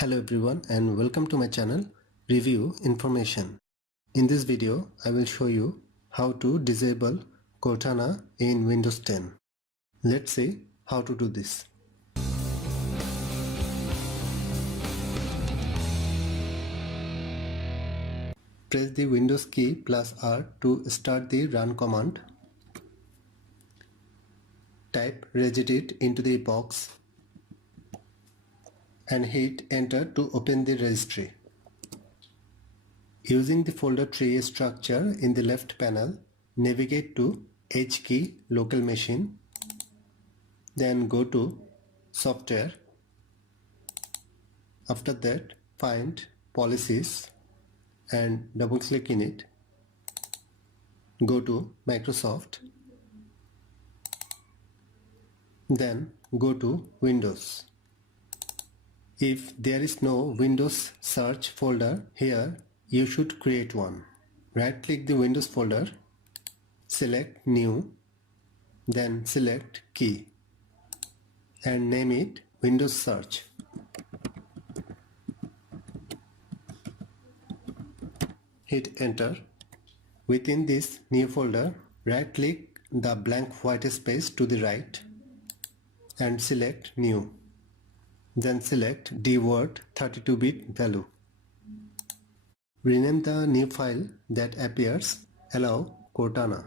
Hello everyone and welcome to my channel Review Information. In this video I will show you how to disable Cortana in Windows 10. Let's see how to do this. Press the Windows key plus R to start the run command. Type regedit into the box and hit enter to open the registry. Using the folder tree structure in the left panel, navigate to H key local machine, then go to software. After that find policies and double click in it. Go to Microsoft, then go to Windows. If there is no Windows search folder here, you should create one. Right click the Windows folder, select New, then select Key and name it Windows Search. Hit enter. Within this new folder, right click the blank white space to the right and select New. Then select dword 32-bit value. Rename the new file that appears Allow Cortana.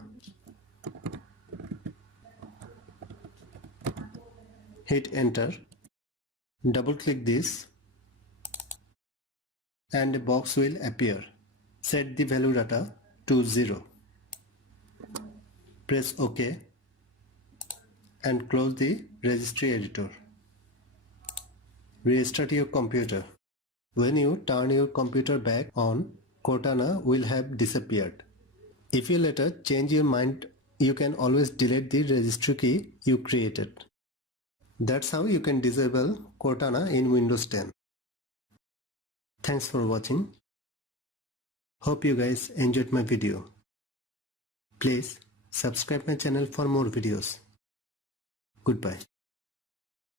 Hit enter. Double click this and a box will appear. Set the value data to 0. Press OK and close the registry editor. Restart your computer. When you turn your computer back on, Cortana will have disappeared. If you later change your mind, you can always delete the registry key you created. That's how you can disable Cortana in Windows 10. Thanks for watching. Hope you guys enjoyed my video. Please subscribe my channel for more videos. Goodbye.